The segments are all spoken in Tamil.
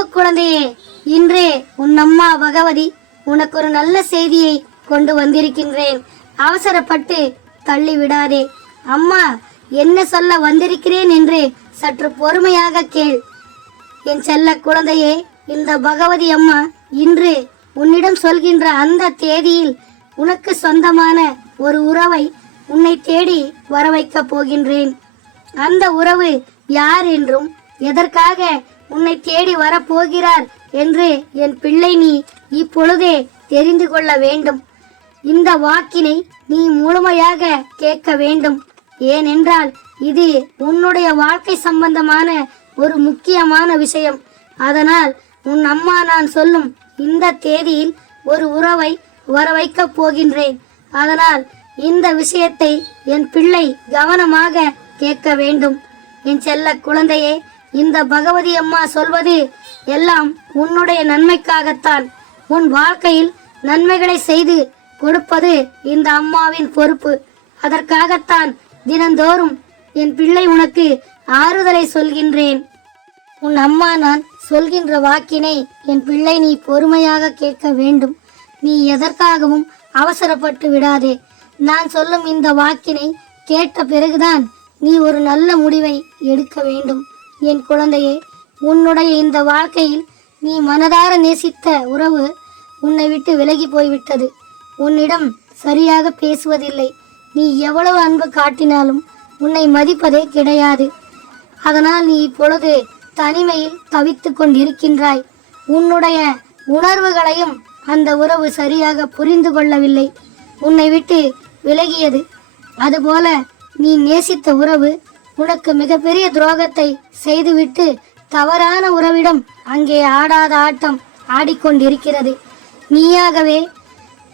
அன்பு குழந்தையே இன்றே உன் அம்மா பகவதி உனக்கு ஒரு நல்ல செய்தியை கொண்டு வந்திருக்கின்றேன். அவசரப்பட்டு தள்ளி விடாதே அம்மா என்ன சொல்ல வந்திருக்கிறேன் என்று சற்று பொறுமையாக கேள். என் செல்ல குழந்தையே இந்த பகவதி அம்மா இன்று உன்னிடம் சொல்கின்ற அந்த தேதியில் உனக்கு சொந்தமான ஒரு உறவை உன்னை தேடி வர வைக்கப் போகின்றேன். அந்த உறவு யார் என்றும் எதற்காக உன்னை தேடி வரப்போகிறார் என்று என் பிள்ளை நீ இப்பொழுதே தெரிந்து கொள்ள வேண்டும். இந்த வாக்கினை நீ முழுமையாக கேட்க வேண்டும். ஏனென்றால் இது உன்னுடைய வாழ்க்கை சம்பந்தமான ஒரு முக்கியமான விஷயம். அதனால் உன் அம்மா நான் சொல்லும் இந்த தேதியில் ஒரு உறவை வர வைக்கப் போகின்றேன். அதனால் இந்த விஷயத்தை என் பிள்ளை கவனமாக கேட்க வேண்டும். என் செல்ல குழந்தையே இந்த பகவதி அம்மா சொல்வது எல்லாம் உன்னுடைய நன்மைக்காகத்தான். உன் வாழ்க்கையில் நன்மைகளை செய்து கொடுப்பது இந்த அம்மாவின் பொறுப்பு. அதற்காகத்தான் தினந்தோறும் என் பிள்ளை உனக்கு ஆறுதலை சொல்கின்றேன். உன் அம்மா நான் சொல்கின்ற வாக்கினை என் பிள்ளை நீ பொறுமையாக கேட்க வேண்டும். நீ எதற்காகவும் அவசரப்பட்டு விடாதே. நான் சொல்லும் இந்த வாக்கினை கேட்ட பிறகுதான் நீ ஒரு நல்ல முடிவை எடுக்க வேண்டும். என் குழந்தையே உன்னுடைய இந்த வாழ்க்கையில் நீ மனதார நேசித்த உறவு உன்னை விட்டு விலகி போய்விட்டது. உன்னிடம் சரியாக பேசுவதில்லை. நீ எவ்வளவு அன்பு காட்டினாலும் உன்னை மதிப்பதே கிடையாது. அதனால் நீ இப்பொழுது தனிமையில் தவித்து கொண்டிருக்கின்றாய். உன்னுடைய உணர்வுகளையும் அந்த உறவு சரியாக புரிந்து கொள்ளவில்லை. உன்னை விட்டு விலகியது. அதுபோல நீ நேசித்த உறவு உனக்கு மிகப்பெரிய துரோகத்தை செய்துவிட்டு தவறான உறவிடம் அங்கே ஆடாத ஆட்டம் ஆடிக்கொண்டிருக்கிறது. நீயாகவே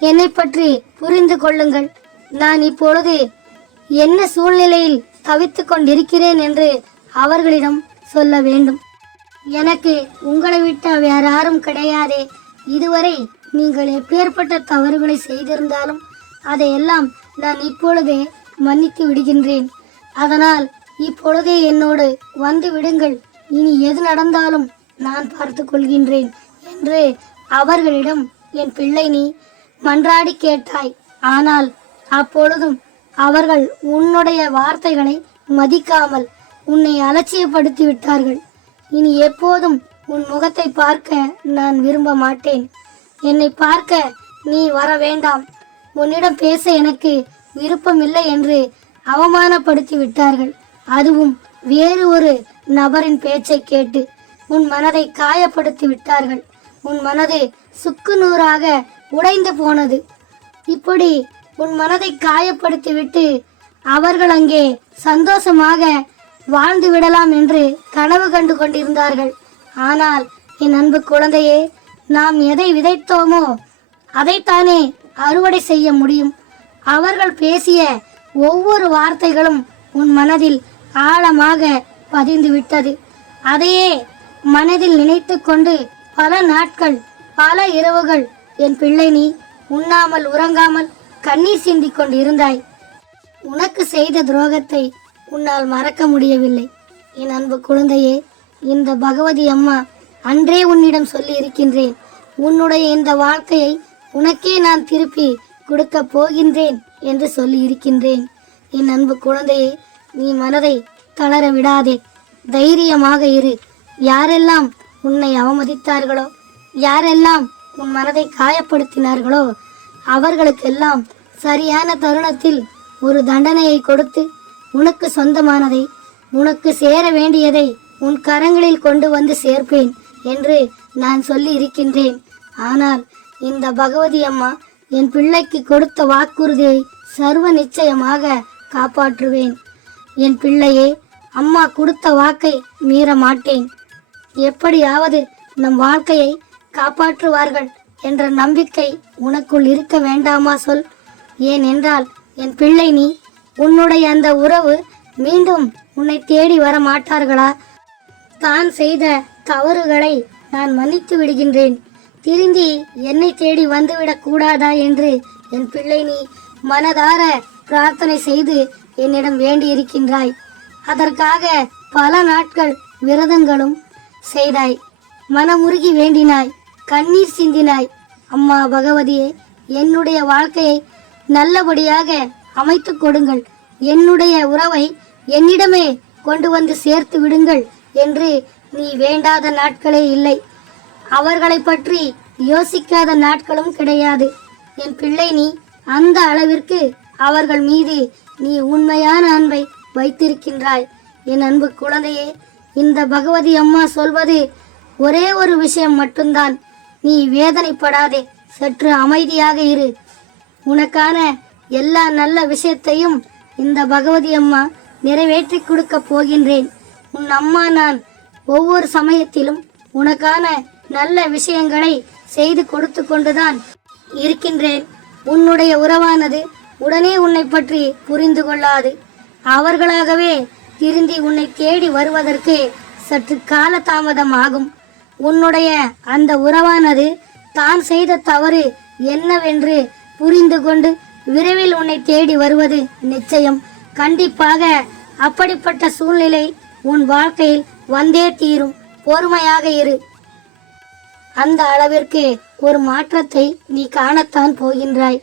என்னை பற்றி புரிந்து கொள்ளுங்கள். நான் இப்பொழுது என்ன சூழ்நிலையில் தவித்து கொண்டிருக்கிறேன் என்று அவர்களிடம் சொல்ல வேண்டும். எனக்கு உங்களை விட்ட வேற யாரும் கிடையாதே. இதுவரை நீங்கள் எப்பேற்பட்ட தவறுகளை செய்திருந்தாலும் அதையெல்லாம் நான் இப்பொழுதே மன்னித்து விடுகின்றேன். அதனால் இப்பொழுதே என்னோடு வந்து விடுங்கள். இனி எது நடந்தாலும் நான் பார்த்து கொள்கின்றேன் என்று அவர்களிடம் என் பிள்ளை நீ மன்றாடி கேட்டாய். ஆனால் அப்பொழுதும் அவர்கள் உன்னுடைய வார்த்தைகளை மதிக்காமல் உன்னை அலட்சியப்படுத்தி விட்டார்கள். இனி எப்போதும் உன் முகத்தை பார்க்க நான் விரும்ப மாட்டேன். என்னை பார்க்க நீ வர வேண்டாம். உன்னிடம் பேச எனக்கு விருப்பமில்லை என்று அவமானப்படுத்தி விட்டார்கள். அதுவும் வேறு ஒரு நபரின் பேச்சை கேட்டு உன் மனதை காயப்படுத்தி விட்டார்கள். உன் மனது சுக்கு நூறாக உடைந்து போனது. இப்படி உன் மனதை காயப்படுத்திவிட்டு அவர்கள் அங்கே சந்தோஷமாக வாழ்ந்து விடலாம் என்று கனவு கண்டு கொண்டிருந்தார்கள். ஆனால் என் அன்பு குழந்தையே நாம் எதை விதைத்தோமோ அதைத்தானே அறுவடை செய்ய முடியும். அவர்கள் பேசிய ஒவ்வொரு வார்த்தைகளும் உன் மனதில் ஆழமாக பதிந்து விட்டது. அதையே மனதில் நினைத்து கொண்டு பல நாட்கள் பல இரவுகள் என் பிள்ளை நீ உண்ணாமல் உறங்காமல் கண்ணீர் சிந்தி கொண்டு இருந்தாய் உனக்கு செய்த துரோகத்தை உன்னால் மறக்க முடியவில்லை. என் அன்பு குழந்தையே இந்த பகவதி அம்மா அன்றே உன்னிடம் சொல்லி இருக்கின்றேன் உன்னுடைய இந்த வாழ்க்கையை உனக்கே நான் திருப்பி கொடுக்க போகின்றேன் என்று சொல்லி இருக்கின்றேன் என் அன்பு குழந்தையே நீ மனதை தளர விடாதே. தைரியமாக இரு. யாரெல்லாம் உன்னை அவமதித்தார்களோ யாரெல்லாம் உன் மனதை காயப்படுத்தினார்களோ அவர்களுக்கெல்லாம் சரியான தருணத்தில் ஒரு தண்டனையை கொடுத்து உனக்கு சொந்தமானதை உனக்கு சேர வேண்டியதை உன் கரங்களில் கொண்டு வந்து சேர்ப்பேன் என்று நான் சொல்லி இருக்கின்றேன். ஆனால் இந்த பகவதி அம்மா என் பிள்ளைக்கு கொடுத்த வாக்குறுதியை சர்வ நிச்சயமாக காப்பாற்றுவேன். என் பிள்ளையே அம்மா கொடுத்த வாக்கை மீற மாட்டேன் எப்படியாவது நம் வாழ்க்கையை காப்பாற்றுவார்கள் என்ற நம்பிக்கை உனக்குள் இருக்க வேண்டாமா சொல். ஏனென்றால் என் பிள்ளை நீ உன்னுடைய அந்த உறவு மீண்டும் உன்னை தேடி வர மாட்டார்களா தான் செய்த தவறுகளை நான் மன்னித்து விடுகின்றேன். திருந்தி என்னை தேடி வந்துவிடக் கூடாதா என்று என் பிள்ளை நீ மனதார பிரார்த்தனை செய்து என்னிடம் வேண்டி இருக்கின்றாய் அதற்காக பல நாட்கள் விரதங்களும் செய்தாய். மனமுருகி வேண்டினாய். கண்ணீர் சிந்தினாய். அம்மா பகவதியே என்னுடைய வாழ்க்கையை நல்லபடியாக அமைத்து கொடுங்கள். என்னுடைய உறவை என்னிடமே கொண்டு வந்து சேர்த்து விடுங்கள் என்று நீ வேண்டாத நாட்களே இல்லை. அவர்களை பற்றி யோசிக்காத நாட்களும் கிடையாது. என் பிள்ளை நீ அந்த அளவிற்கு அவர்கள் மீது நீ உண்மையான அன்பை வைத்திருக்கின்றாய். என் அன்பு குழந்தையே இந்த பகவதி அம்மா சொல்வது ஒரே ஒரு விஷயம் மட்டும்தான். நீ வேதனைப்படாதே சற்று அமைதியாக இரு. உனக்கான எல்லா நல்ல விஷயத்தையும் இந்த பகவதி அம்மா நிறைவேற்றி கொடுக்க போகின்றேன். உன் அம்மா நான் ஒவ்வொரு சமயத்திலும் உனக்கான நல்ல விஷயங்களை செய்து கொடுத்து கொண்டுதான் இருக்கின்றேன். உன்னுடைய உறவானது உடனே உன்னை பற்றி புரிந்து கொள்ளாது. அவர்களாகவே திருந்தி உன்னை தேடி வருவதற்கு சற்று கால தாமதம் ஆகும். உன்னுடைய அந்த உறவானது தான் செய்த தவறு என்னவென்று புரிந்து கொண்டு விரைவில் உன்னை தேடி வருவது நிச்சயம். கண்டிப்பாக அப்படிப்பட்ட சூழ்நிலை உன் வாழ்க்கையில் வந்தே தீரும். பொறுமையாக இரு. அந்த அளவிற்கு ஒரு மாற்றத்தை நீ காணத்தான் போகின்றாய்.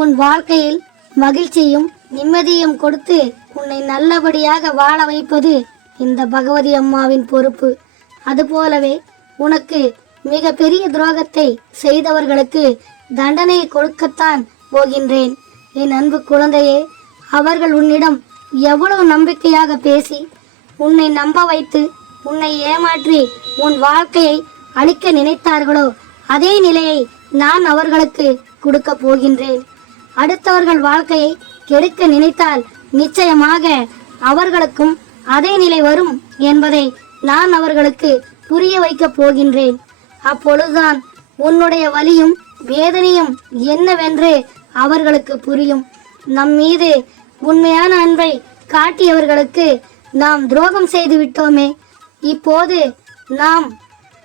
உன் வாழ்க்கையில் மகிழ்ச்சியும் நிம்மதியும் கொடுத்து உன்னை நல்லபடியாக வாழ வைப்பது இந்த பகவதி அம்மாவின் பொறுப்பு. அதுபோலவே உனக்கு மிக பெரிய துரோகத்தை செய்தவர்களுக்கு தண்டனையை கொடுக்கத்தான் போகின்றேன். என் அன்பு குழந்தையே அவர்கள் உன்னிடம் எவ்வளவு நம்பிக்கையாக பேசி உன்னை நம்ப வைத்து உன்னை ஏமாற்றி உன் வாழ்க்கையை அழிக்க நினைத்தார்களோ அதே நிலையை நான் அவர்களுக்கு கொடுக்க போகின்றேன். அடுத்தவர்கள் வாழ்க்கையை கெடுக்க நினைத்தால் நிச்சயமாக அவர்களுக்கும் அதே நிலை வரும் என்பதை நான் அவர்களுக்கு புரிய வைக்கப் போகின்றேன். அப்பொழுதுதான் உன்னுடைய வலியும் வேதனையும் என்னவென்று அவர்களுக்கு புரியும். நம் மீது உண்மையான அன்பை காட்டியவர்களுக்கு நாம் துரோகம் செய்து விட்டோமே. இப்போது நாம்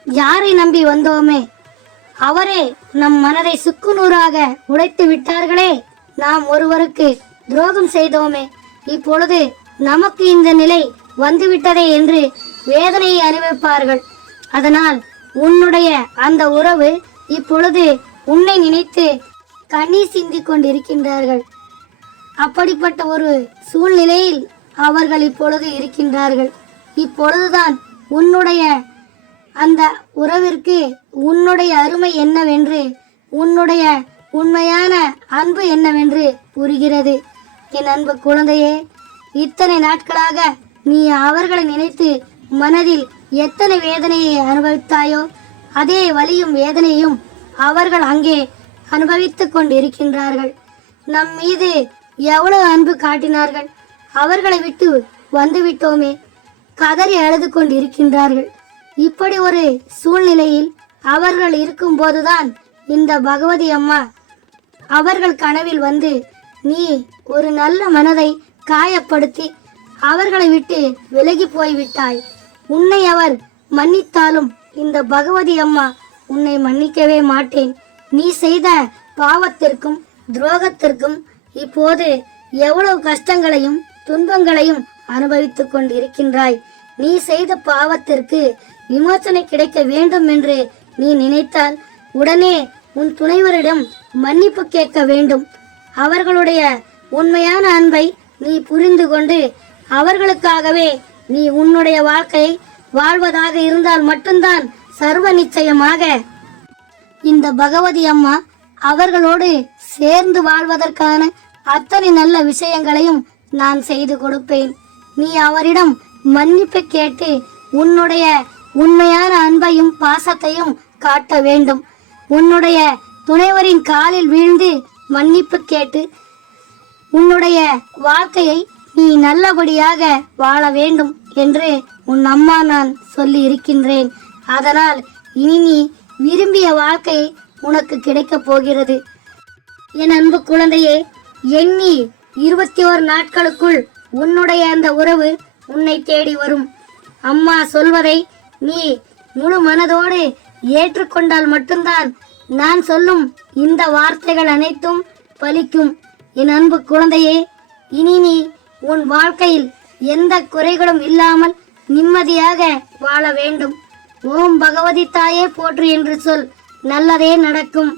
யாரை நம்பி வந்தோமே? அவரே நம் மனதை சுக்குநூறாக உடைத்து விட்டார்களே. நாம் ஒருவருக்கு துரோகம் செய்தோமே. இப்பொழுது நமக்கு இந்த நிலை வந்துவிட்டதே என்று வேதனையை அனுபவிப்பார்கள். அதனால் உன்னுடைய அந்த உறவு இப்பொழுது உன்னை நினைத்து கண்ணீர் சிந்தி கொண்டிருக்கின்றார்கள். அப்படிப்பட்ட ஒரு சூழ்நிலையில் அவர்கள் இப்பொழுது இருக்கின்றார்கள். இப்பொழுதுதான் உன்னுடைய அந்த உறவிற்கு உன்னுடைய அருமை என்னவென்று உன்னுடைய உண்மையான அன்பு என்னவென்று புரிகிறது. என் அன்பு குழந்தையே இத்தனை நாட்களாக நீ அவர்களை நினைத்து மனதில் எத்தனை வேதனையை அனுபவித்தாயோ அதே வலியும் வேதனையும் அவர்கள் அங்கே அனுபவித்துக் கொண்டிருக்கின்றார்கள். நம் மீது எவ்வளவு அன்பு காட்டினார்கள். அவர்களை விட்டு வந்துவிட்டோமே. கதறி அழுது கொண்டிருக்கின்றார்கள். இப்படி ஒரு சூழ்நிலையில் அவர்கள் இருக்கும்போதுதான் இந்த பகவதி அம்மா அவர்கள் கனவில் வந்து நீ ஒரு நல்ல மனதை காயப்படுத்தி அவர்களை விட்டு விலகி போய்விட்டாய். உன்னை அவர் மன்னித்தாலும் இந்த பகவதி அம்மா உன்னை மன்னிக்கவே மாட்டேன். நீ செய்த பாவத்திற்கும் துரோகத்திற்கும் இப்போது எவ்வளவு கஷ்டங்களையும் துன்பங்களையும் அனுபவித்துக் கொண்டிருக்கின்றாய். நீ செய்த பாவத்திற்கு விமோசனை கிடைக்க வேண்டும் என்று நீ நினைத்தால் உடனே உன் துணைவரிடம் மன்னிப்பு கேட்க வேண்டும். அவர்களுடைய உண்மையான அன்பை நீ புரிந்து கொண்டு அவர்களுக்காகவே நீ உன்னுடைய வாழ்க்கையை வாழ்வதாக இருந்தால் மட்டும்தான் சர்வ நிச்சயமாக. இந்த பகவதி அம்மா அவர்களோடு சேர்ந்து வாழ்வதற்கான அத்தனை நல்ல விஷயங்களையும் நான் செய்து கொடுப்பேன். நீ அவரிடம் மன்னிப்பு கேட்டு உன்னுடைய உண்மையான அன்பையும் பாசத்தையும் காட்ட வேண்டும். உன்னுடைய துணைவரின் காலில் வீழ்ந்து மன்னிப்பு கேட்டு உன்னுடைய வாழ்க்கையை நீ நல்லபடியாக வாழ வேண்டும் என்று உன் அம்மா நான் சொல்லி இருக்கின்றேன். அதனால் இனி நீ விரும்பிய வாழ்க்கை உனக்கு கிடைக்கப் போகிறது. என் அன்பு குழந்தையே எண்ணி இருபத்தி ஓரு நாட்களுக்குள் உன்னுடைய அந்த உறவு உன்னை தேடி வரும். அம்மா சொல்வதை நீ முழு மனதோடு ஏற்றுக்கொண்டால் மட்டும்தான் நான் சொல்லும் இந்த வார்த்தைகள் அனைத்தும் பலிக்கும். என் அன்பு குழந்தையே இனி நீ உன் வாழ்க்கையில் எந்த குறைகளும் இல்லாமல் நிம்மதியாக வாழ வேண்டும். ஓம் பகவதி தாயே போற்று என்று சொல். நல்லதே நடக்கும்.